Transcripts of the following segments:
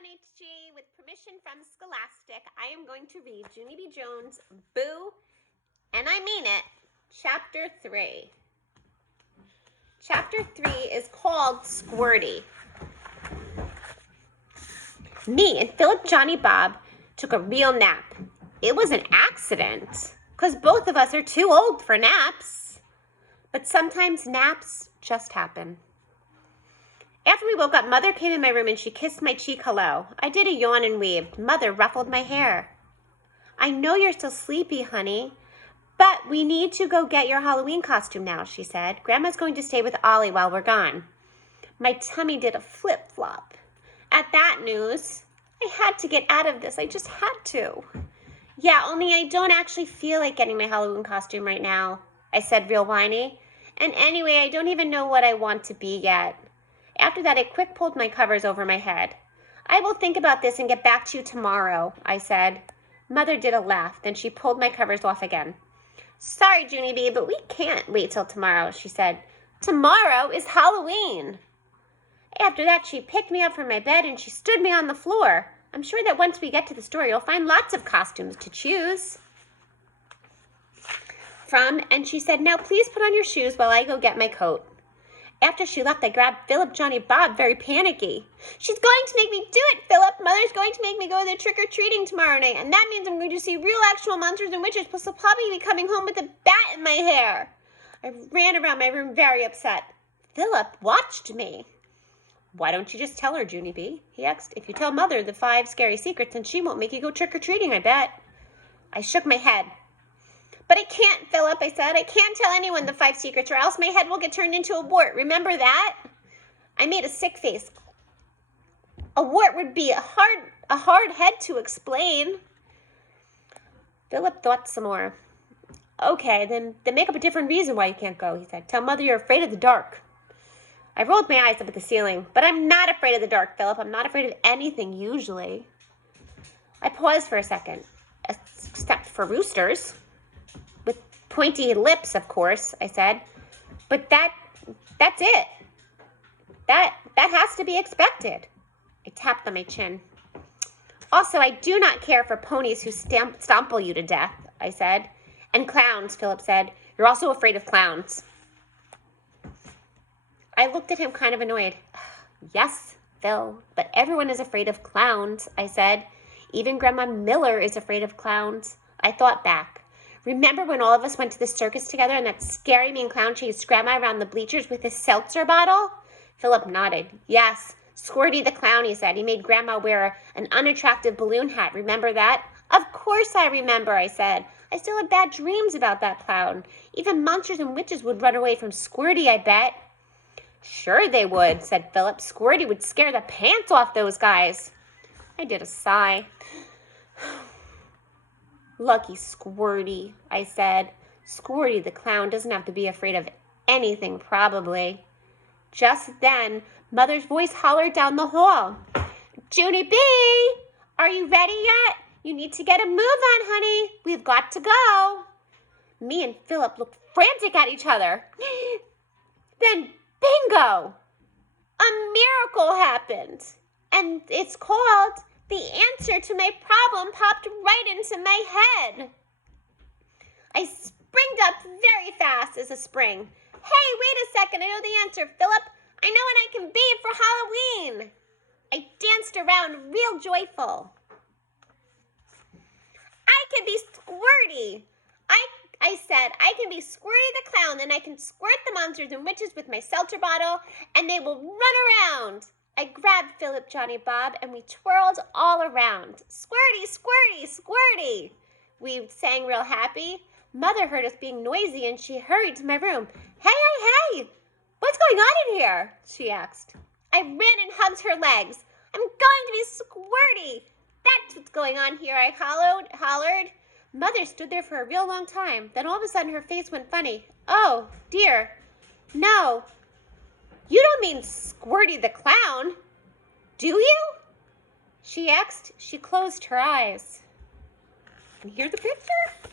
1HG, with permission from Scholastic, I am going to read Junie B. Jones' Boo, and I mean it, Chapter 3. Chapter 3 is called Squirty. Me and Philip Johnny Bob took a real nap. It was an accident, because both of us are too old for naps. But sometimes naps just happen. After we woke up, Mother came in my room and she kissed my cheek hello. I did a yawn and waved. Mother ruffled my hair. I know you're still sleepy, honey, but we need to go get your Halloween costume now, she said. Grandma's going to stay with Ollie while we're gone. My tummy did a flip-flop. At that news, I had to get out of this. I just had to. Yeah, only I don't actually feel like getting my Halloween costume right now, I said real whiny. And anyway, I don't even know what I want to be yet. After that, I quick pulled my covers over my head. I will think about this and get back to you tomorrow, I said. Mother did a laugh, then she pulled my covers off again. Sorry, Junie B, but we can't wait till tomorrow, she said. Tomorrow is Halloween. After that, she picked me up from my bed and she stood me on the floor. I'm sure that once we get to the store, you'll find lots of costumes to choose from, and she said, now please put on your shoes while I go get my coat. After she left, I grabbed Philip Johnny Bob, very panicky. She's going to make me do it, Philip. Mother's going to make me go to the trick-or-treating tomorrow night, and that means I'm going to see real actual monsters and witches, plus I'll probably be coming home with a bat in my hair. I ran around my room very upset. Philip watched me. Why don't you just tell her, Junie B? He asked. If you tell Mother the 5 scary secrets, then she won't make you go trick-or-treating, I bet. I shook my head. But I can't, Philip, I said. I can't tell anyone the 5 secrets or else my head will get turned into a wart. Remember that? I made a sick face. A wart would be a hard head to explain. Philip thought some more. Okay, then make up a different reason why you can't go, he said. Tell Mother you're afraid of the dark. I rolled my eyes up at the ceiling. But I'm not afraid of the dark, Philip. I'm not afraid of anything, usually. I paused for a second, except for roosters. With pointy lips, of course, I said. But that's it. That has to be expected. I tapped on my chin. Also, I do not care for ponies who stomple you to death, I said. And clowns, Philip said. You're also afraid of clowns. I looked at him kind of annoyed. Yes, Phil, but everyone is afraid of clowns, I said. Even Grandma Miller is afraid of clowns. I thought back. Remember when all of us went to the circus together and that scary mean clown chased Grandma around the bleachers with his seltzer bottle? Philip nodded. Yes, Squirty the clown, he said. He made Grandma wear an unattractive balloon hat. Remember that? Of course I remember, I said. I still had bad dreams about that clown. Even monsters and witches would run away from Squirty, I bet. Sure they would, said Philip. Squirty would scare the pants off those guys. I did a sigh. Lucky Squirty, I said. Squirty the clown doesn't have to be afraid of anything, probably. Just then, Mother's voice hollered down the hall. Junie B, are you ready yet? You need to get a move on, honey. We've got to go. Me and Philip looked frantic at each other. Then, bingo! A miracle happened. And it's called... The answer to my problem popped right into my head. I springed up very fast as a spring. Hey, wait a second, I know the answer, Philip. I know what I can be for Halloween. I danced around real joyful. I can be Squirty. I said, I can be Squirty the clown, and I can squirt the monsters and witches with my seltzer bottle, and they will run around. I grabbed Philip Johnny Bob and we twirled all around. Squirty, Squirty, Squirty. We sang real happy. Mother heard us being noisy and she hurried to my room. Hey, what's going on in here? She asked. I ran and hugged her legs. I'm going to be Squirty. That's what's going on here, I hollered. Mother stood there for a real long time. Then all of a sudden her face went funny. Oh, dear. No. You don't mean Squirty the clown, do you? She asked. She closed her eyes. Can you hear the picture?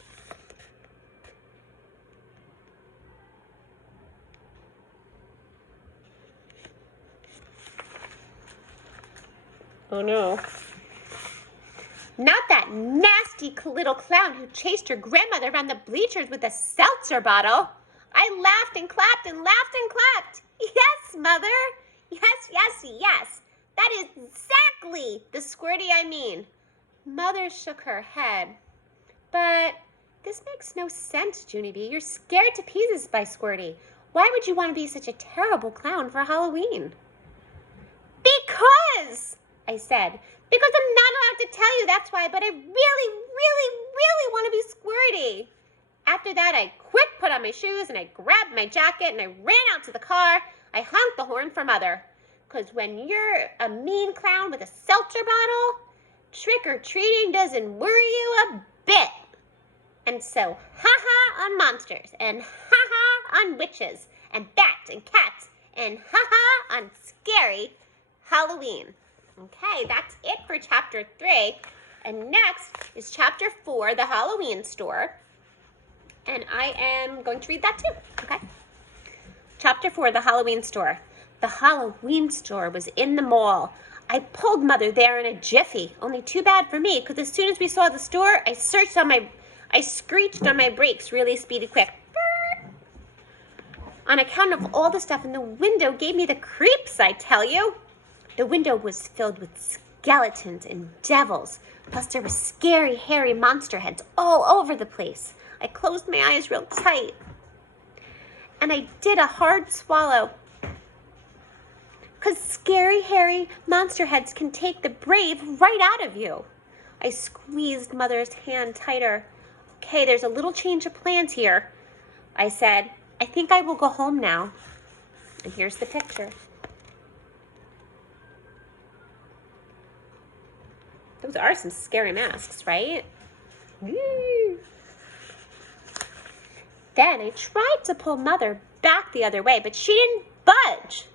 Oh no. Not that nasty little clown who chased her grandmother around the bleachers with a seltzer bottle. I laughed and clapped and laughed and clapped. Yes, Mother. Yes, yes, yes. That is exactly the Squirty I mean. Mother shook her head. But this makes no sense, Junie B. You're scared to pieces by Squirty. Why would you want to be such a terrible clown for Halloween? Because, I said. Because I'm not allowed to tell you that's why, but I really, really, really want to be Squirty. After that, I quick put on my shoes and I grabbed my jacket and I ran out to the car. I honked the horn for Mother. Because when you're a mean clown with a seltzer bottle, trick-or-treating doesn't worry you a bit. And so, ha-ha on monsters, and ha-ha on witches, and bats and cats, and ha-ha on scary Halloween. Okay, that's it for chapter 3. And next is chapter 4, the Halloween store. And I am going to read that too, okay? Chapter 4, the Halloween store. The Halloween store was in the mall. I pulled Mother there in a jiffy, only too bad for me, because as soon as we saw the store, I screeched on my brakes really speedy quick. On account of all the stuff in the window gave me the creeps, I tell you. The window was filled with skeletons and devils, plus there were scary, hairy monster heads all over the place. I closed my eyes real tight, and I did a hard swallow, because scary, hairy monster heads can take the brave right out of you. I squeezed Mother's hand tighter. Okay, there's a little change of plans here, I said. I think I will go home now. And here's the picture. Those are some scary masks, right? Woo. Then I tried to pull Mother back the other way, but she didn't budge.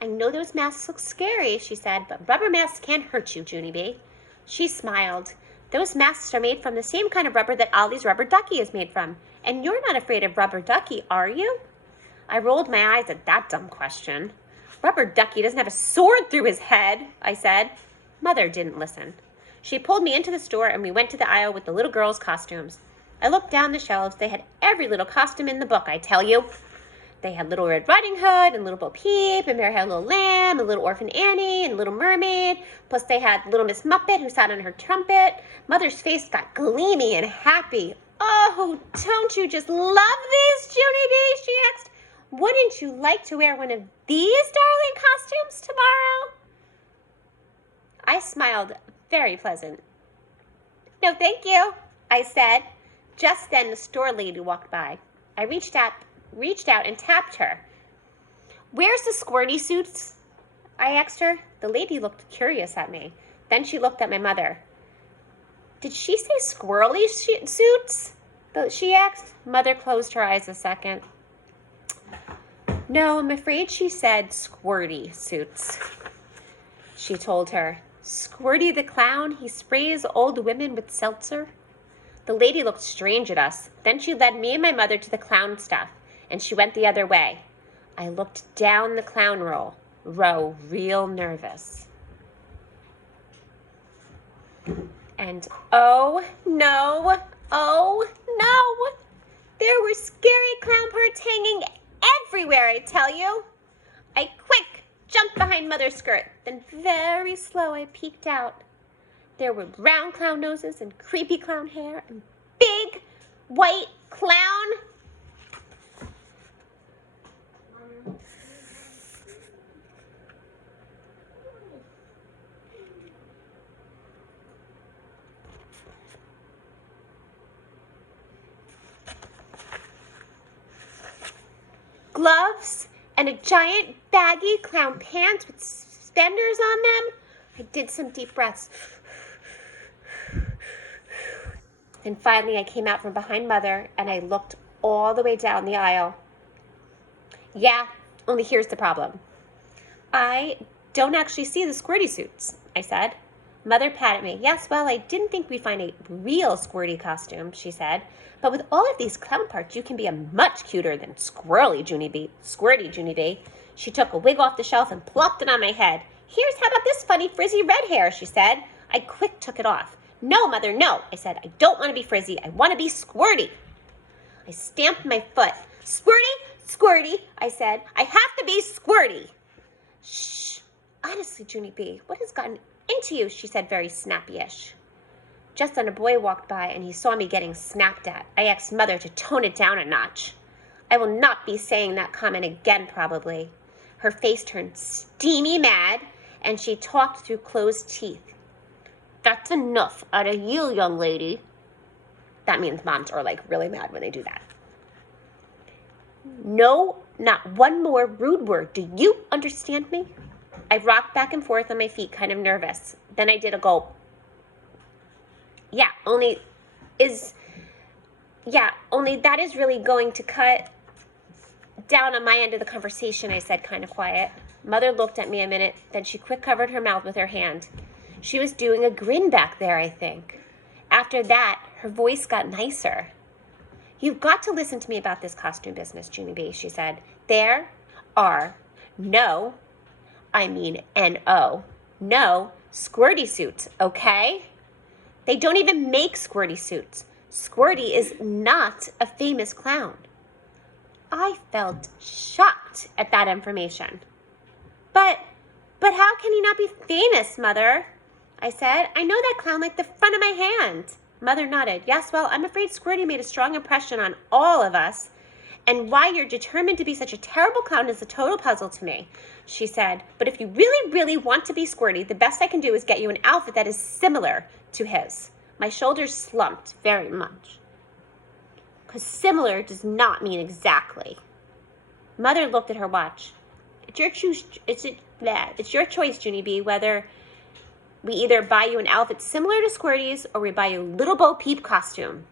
I know those masks look scary, she said, but rubber masks can't hurt you, Junie B. She smiled. Those masks are made from the same kind of rubber that Ollie's rubber ducky is made from. And you're not afraid of rubber ducky, are you? I rolled my eyes at that dumb question. Rubber ducky doesn't have a sword through his head, I said. Mother didn't listen. She pulled me into the store and we went to the aisle with the little girls' costumes. I looked down the shelves. They had every little costume in the book, I tell you. They had Little Red Riding Hood and Little Bo Peep, and Mary had Little Lamb, and Little Orphan Annie, and Little Mermaid. Plus they had Little Miss Muppet who sat on her trumpet. Mother's face got gleamy and happy. Oh, don't you just love these, Junie B? She asked. Wouldn't you like to wear one of these darling costumes tomorrow? I smiled, very pleasant. No, thank you, I said. Just then the store lady walked by. I reached out and tapped her. Where's the Squirty suits? I asked her. The lady looked curious at me. Then she looked at my mother. Did she say squirrely suits? She asked. Mother closed her eyes a second. No, I'm afraid she said squirty suits. She told her. Squirty the clown, he sprays old women with seltzer. The lady looked strange at us. Then she led me and my mother to the clown stuff, and she went the other way. I looked down the clown row, real nervous. And oh no, there were scary clown parts hanging everywhere, I tell you. I quick jumped behind Mother's skirt, then very slow I peeked out. There were round clown noses and creepy clown hair and big white clown. Gloves and a giant baggy clown pants with suspenders on them. I did some deep breaths. And finally I came out from behind Mother and I looked all the way down the aisle. Yeah, only here's the problem. I don't actually see the squirty suits, I said. Mother patted me. Yes, well, I didn't think we'd find a real squirty costume, she said. But with all of these clown parts, you can be a much cuter than squirty Junie B. She took a wig off the shelf and plopped it on my head. How about this funny frizzy red hair, she said. I quick took it off. No, Mother, no, I said. I don't want to be frizzy. I want to be squirty. I stamped my foot. Squirty, squirty, I said. I have to be squirty. Shh. Honestly, Junie B., what has gotten into you? She said, very snappy-ish. Just then a boy walked by and he saw me getting snapped at. I asked Mother to tone it down a notch. I will not be saying that comment again, probably. Her face turned steamy mad and she talked through closed teeth. That's enough out of you, young lady. That means moms are like really mad when they do that. No, not one more rude word. Do you understand me? I rocked back and forth on my feet, kind of nervous. Then I did a gulp. Only that is really going to cut down on my end of the conversation, I said, kind of quiet. Mother looked at me a minute, then she quick covered her mouth with her hand. She was doing a grin back there, I think. After that, her voice got nicer. You've got to listen to me about this costume business, Junie B., she said. There are no squirty suits, okay? They don't even make squirty suits. Squirty is not a famous clown. I felt shocked at that information. But how can he not be famous, Mother? I said. I know that clown like the front of my hand. Mother nodded. Yes, well, I'm afraid Squirty made a strong impression on all of us. And why you're determined to be such a terrible clown is a total puzzle to me, she said. But if you really, really want to be Squirty, the best I can do is get you an outfit that is similar to his. My shoulders slumped very much. Because similar does not mean exactly. Mother looked at her watch. It's your choice, Junie B., whether we either buy you an outfit similar to Squirty's or we buy you a Little Bo Peep costume.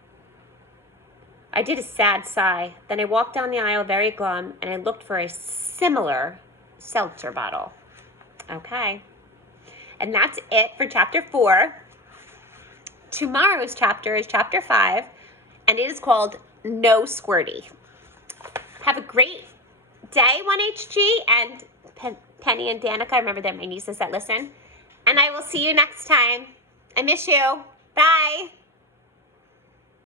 I did a sad sigh. Then I walked down the aisle very glum and I looked for a similar seltzer bottle. Okay. And that's it for chapter 4. Tomorrow's chapter is chapter 5 and it is called No Squirty. Have a great day, 1HG, and Penny and Danica. I remember they're my nieces that listen. And I will see you next time. I miss you. Bye.